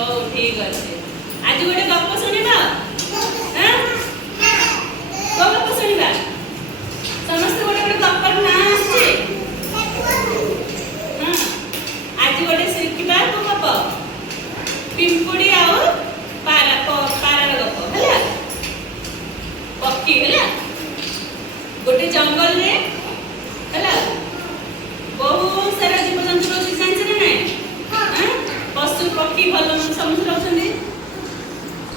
ହଉ ଠିକ ଅଛି। ଆଜି ଗୋଟେ ଗପ ଶୁଣିବା। କୋଉ ଗପ ଶୁଣିବା? ସମସ୍ତେ ଗୋଟେ ଗୋଟେ ଗପର ନାଁ ଆସୁଛି। ଆଜି ଗୋଟେ ଶିଖିବା କୋଉ ଗପ? ପିମ୍ପୁଡ଼ି ଆଉ ପାରାର ଗପ ହେଲା। ପକ୍ଷୀ ହେଲା। ଗୋଟେ ଜଙ୍ଗଲରେ ହେଲା ବହୁତ ସାରା ଜୀବଜନ୍ତୁ ରହୁଛି, ଜାଣିଛ ନା ନାଇଁ? ପଶୁ ପକ୍ଷୀ ଭଲ ମନ୍ଦ ସମସ୍ତେ ରହୁଛନ୍ତି।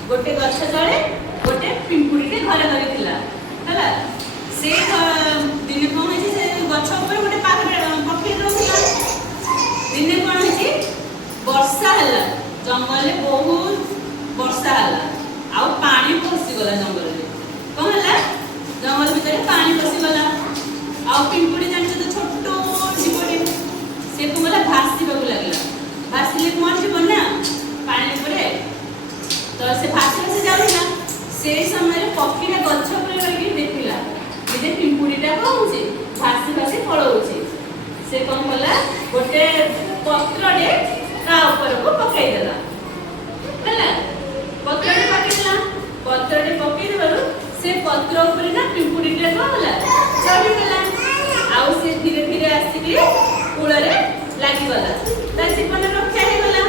ଗୋଟେ ଗଛ ତଳେ ଗୋଟେ ପିମ୍ପୁଡ଼ିଟେ ଘର କରିଥିଲା ହେଲା। ସେ ଦିନେ କଣ ହେଇଛି, ସେ ଗଛ ଉପରେ ଗୋଟେ ପକ୍ଷୀ ରହୁଥିଲା। ଦିନେ କଣ ହେଇଛି, ବର୍ଷା ହେଲା, ଜଙ୍ଗଲରେ ବହୁତ ବର୍ଷା ହେଲା ଆଉ ପାଣି ପଶିଗଲା ଜଙ୍ଗଲରେ। କଣ ହେଲା, ଜଙ୍ଗଲ ଭିତରେ ପାଣି ପଶିଗଲା। ଆଉ ପିମ୍ପୁଡ଼ି ଜାଣିଛ ତ ଛୋଟ ଜୀବଟେ, ସେ କଣ କଲା, ଭାସିବାକୁ ଲାଗିଲା। ଭାସିଲେ ମରିଯିବ ନା ପାଣି ଉପରେ, ତ ସେ ଭାସି ଭାସି ଯାଉଥିଲା। ସେଇ ସମୟରେ ପକ୍ଷୀଟା ଗଛ ଉପରେ ରହିକି ଦେଖିଲା ଯେ ପିମ୍ପୁଡ଼ିଟା କଣ ହଉଛି, ଭାସି ଭାସି ପଳଉଛି। ସେ କଣ କଲା, ଗୋଟେ ପତ୍ରଟେ ତା ଉପରକୁ ପକେଇଦେଲା ହେଲା। ପତ୍ରଟେ ପକେଇଦେଲା। ପତ୍ରଟେ ପକେଇଦେବାରୁ ସେ ପତ୍ର ଉପରେ ନା ପିମ୍ପୁଡ଼ିଟା କଣ ହେଲା, ଚଢ଼ିଗଲା। ଆଉ ସେ ଧୀରେ ଧୀରେ ଆସିକି କୂଳରେ ଲାଗିଗଲା। ତା ଜୀବନ ରକ୍ଷା ହେଇଗଲା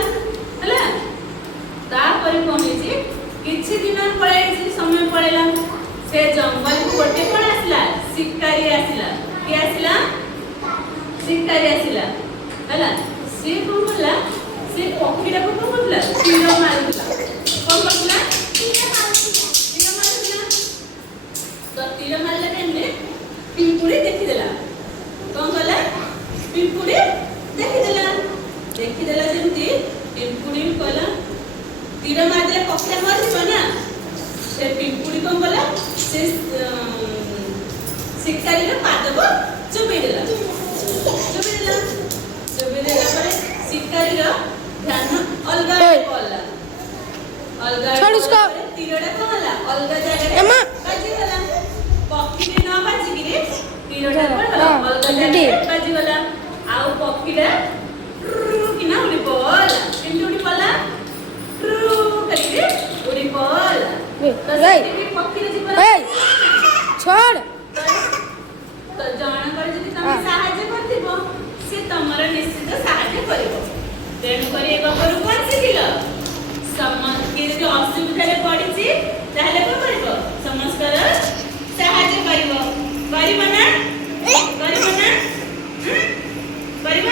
ହେଲା। ତାପରେ କଣ ହେଇଛି, କିଛି ଦିନ ପଳେଇଛି, ସମୟ ପଳେଇଲା। ସେ ଜଙ୍ଗଲକୁ ଗୋଟେ କଣ ଆସିଲା, ଶିକାରୀ ଆସିଲା। କିଏ ଆସିଲା? ଶିକାରୀ ଆସିଲା ହେଲା। ସିଏ କଣ କଲା, ସେ ପକ୍ଷୀଟାକୁ କଣ କରୁଥିଲା, ତୀର ମାରୁଥିଲା। କଣ କରୁଥିଲା, ତୀର ମାରୁଥିଲା। ତ ତୀର ମାରିଲା ଟାଇମରେ ପିମ୍ପୁଡ଼ି ଦେଖିଦେଲା। କଣ କଲା, ପିମ୍ପୁଡ଼ି ଦେଖିଦେଲା। ଦେଖିଦେଲା ଯେମିତି ପିମ୍ପୁଡ଼ି କହିଲା, ତୀର ମାରିଦେଲେ ପକ୍ଷୀଟା ମରିଯିବ ନା। ସେ ପିମ୍ପୁଡ଼ି କଣ କଲା, ସେ ଶିକାରୀର ପାଦକୁ ଚୁପେଇ ଦେଲା। ଚୁପେଇ ଦେଲା ପରେ ଶିକାରୀର ଧ୍ୟାନ ଅଲଗା ପଡ଼ିଲା। ଅଲଗା ତୀରଟା କଣ ହେଲା, ଅଲଗା ଜାଗାରେ ବାଜିଗଲା। ପକ୍ଷୀଟି ନ ବାଜିକିରି ତୀରଟା କଣ ହେଲା, ଅଲଗା ଜାଗାରେ ବାଜିଗଲା। ଆଉ ପକ୍ଷୀଟା କିନା ଉଡ଼ି ପଡ଼ିଲା। କେମିତି ଉଡ଼ି ପଡ଼ିଲା, କରିକି ଉଡ଼ି ପଡ଼ିଲା। ତ ସେଠି ପକ୍ଷୀର ଜୀବନ ଛୋଡ଼। ତ ଜଣଙ୍କର ଯଦି ତମେ ସାହାଯ୍ୟ କରିଥିବ, ସେ ତମର ନିଶ୍ଚିତ ସାହାଯ୍ୟ କରିବ। ତେଣୁକରି ଏ ଗପରୁ କଣ ଶିଖିଲ, କିଏ ଯଦି ଅସୁବିଧାରେ ପଡ଼ିଛି ତାହେଲେ କଣ କରିବ, ସମସ୍ତର ସାହାଯ୍ୟ କରିବ। କରିବ ନା? କରିବ ନା? କରିବ।